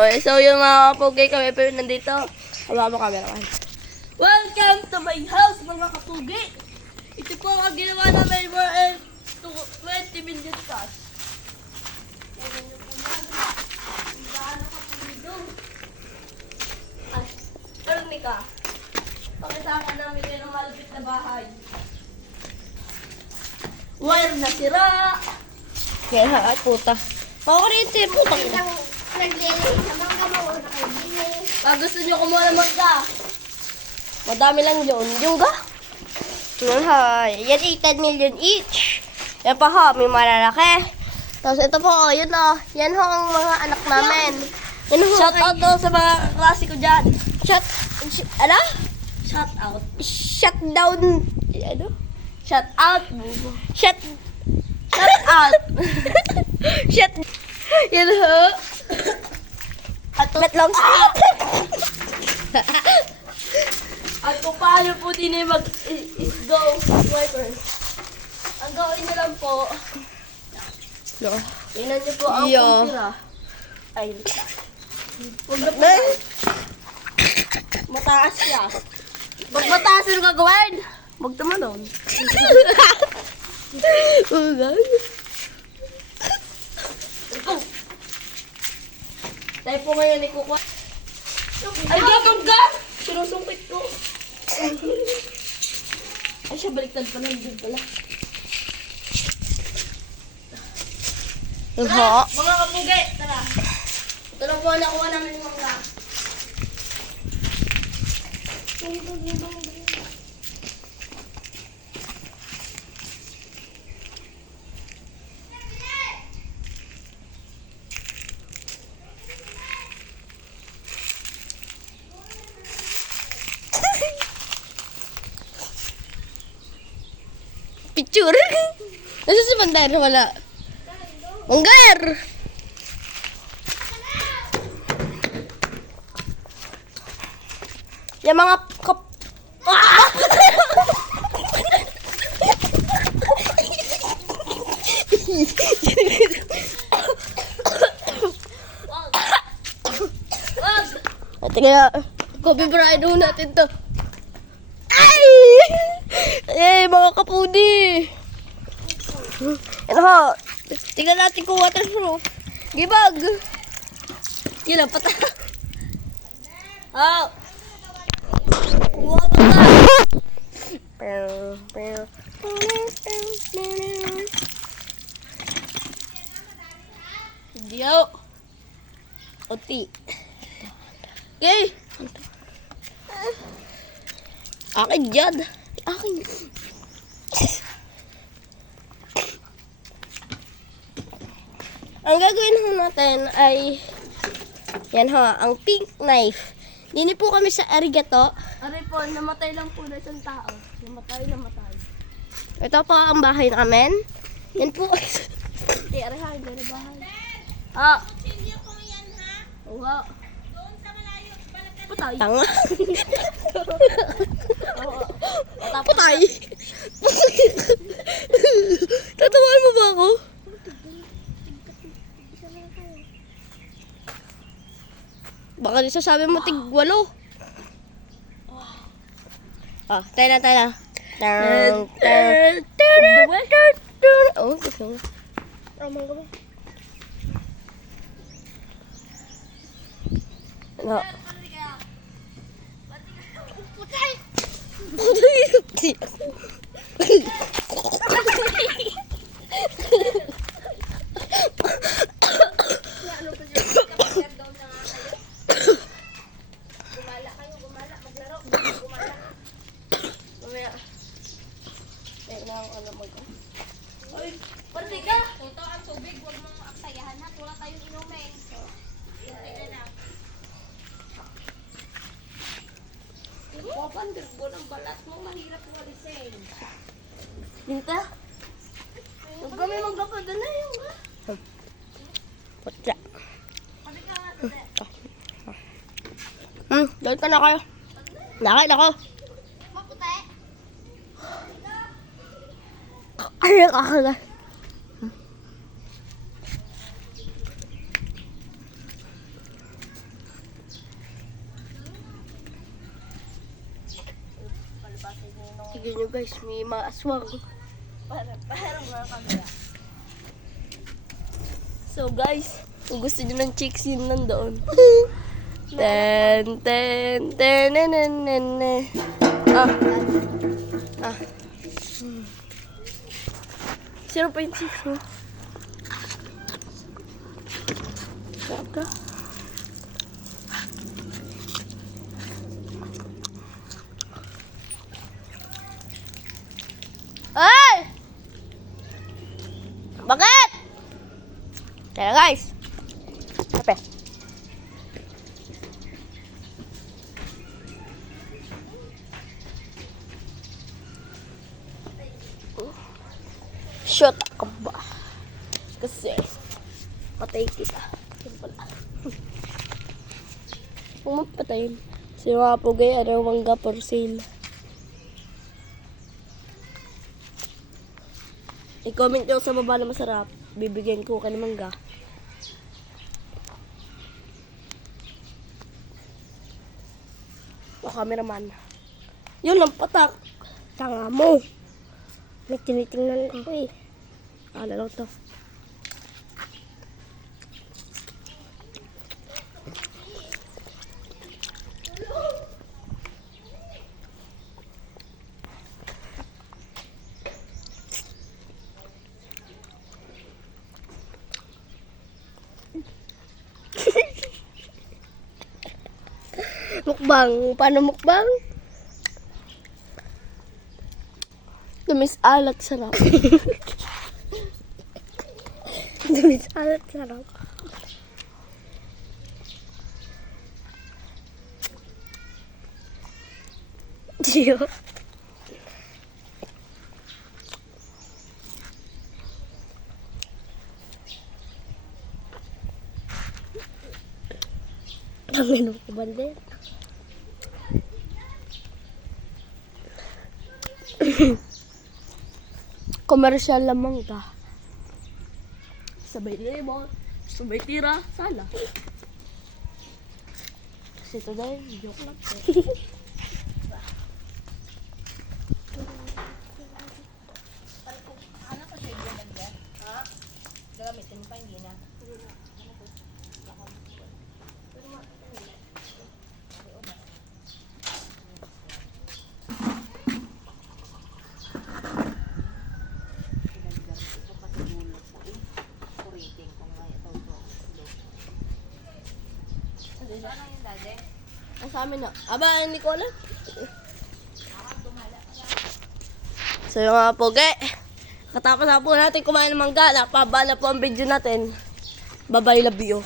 kami. So, yung mga kapugay kami, pero nandito. Hawa mo camera man. Welcome to my house, mga kapugi! Ito po ang ginawa namin more than 20 million cash. Ayan nyo po yan. Gaano kapugi doon? Ay, Ernika. Pakisama namin kayo ng malapit na bahay. Wire na sira. Kaya ay puta. Pakuryente, putang ina. Naglilinis naman ka mo, nakibilis. Pag gusto nyo kumuha ng mangga, madami lang yun. Yung ga? Yan ha. Yan 10 million each. Yan pa ha, may malalaki. Tapos ito po, oh, yun oh. Yan ho ang mga anak namin. Yan ho. Shout out to sa mga klase ko dyan. Ano? Shout out. Shut down. Ano? Shout out. Shut out. Shut. Yan ho. At long stick. At kung paano po din mag-isgo wipers. Ang gawin nyo lang po, inan nyo po ang kumpira. Ay, huwag na po. Mataas siya. Pag mataas yung gagawin, huwag tumanon. Tayo po ngayon ikukuha. Ay, gagawin ka! Sinusungkit ko. Ay, siya baliktad pala. Hindi pala. Tara, mga kapugi, tara. Ito lang po ang nakuha namin yung mga. Picture. Nasa si Mandar wala. Manggar. Yung mga kap... Ah! At kaya, coffee bride natin to. Ay! Eh, mga kapudi. Ano ho? Tingnan natin kung waterproof. Gibag. Yun lang, pata. Oh. Kuha pa ka. Hindi ako. Oti. Okay. Akin dyan. Akin. Ang gagawin ho natin ay yan ho, ang pink knife. Dini po kami sa arigato. Aray po, namatay lang po na isang tao. Namatay. Ito po ang bahay namin. Yan po. Aray ha, gano'n bahay. Ah. Kutsilyo ko yan, ha? Oo. Doon sa malayo. Patay. Tanga. Patay. Tatawan mo ba ako? Baka di sasabi mo tig-walo. Ah, tayo na. Oh, gusto mo. Ramang ka ba? Ano? Putay! Gumala. Maglaro. Gumala. Mamaya. Tayo na ako alam mo ka. Ay, pati ka! Ito ang tubig. Huwag mong aksayahan, ha? Wala tayong inumin. Tingnan na. Papandir ko ng balat mo. Mahirap walisin. Dinta? Huwag kami magkapagana yung ha? Patya. Sabi ka nga, Doon ka na kayo. Nakain ako. Maputi. Ay, nakakaga. Tignan nyo guys, may mga aswang. Parang mga kamera. So guys, kung gusto nyo ng chicks, yun nandoon. Ten, ten, ten, ten, ten, ten, ten. Ah. Ah. Sino pa yung chicks mo? Saka. Ay! Bakit? Kaya guys. Kape. Shot ka ba? Kasi patay kita. Yan pala. Kung magpatayin. Si mga pugay, ano mangga for sale. I-comment nyo sa baba na masarap. Bibigyan ko ka ng mangga. O cameraman. Yun lang patak. Tanga mo. May tinitingnan ko eh. Lalo to. Mukbang. Paano mukbang? Tumis alat sarap. Tumis alat sarap. Diyo. Tangin ko ba din? Komersyal lamang ka. Sabay lemon, sabay tira, sana. Kasi ito dahil, joke lang. Ano ko siya yung ganda? Ha? Gagamitin pa, hindi na. Ano yung dade? Ang sa amin na. Aba, hindi ko alam. So yung mga poge, katapos na po natin kumain ng mangga, napabala po ang video natin. Bye-bye, love you.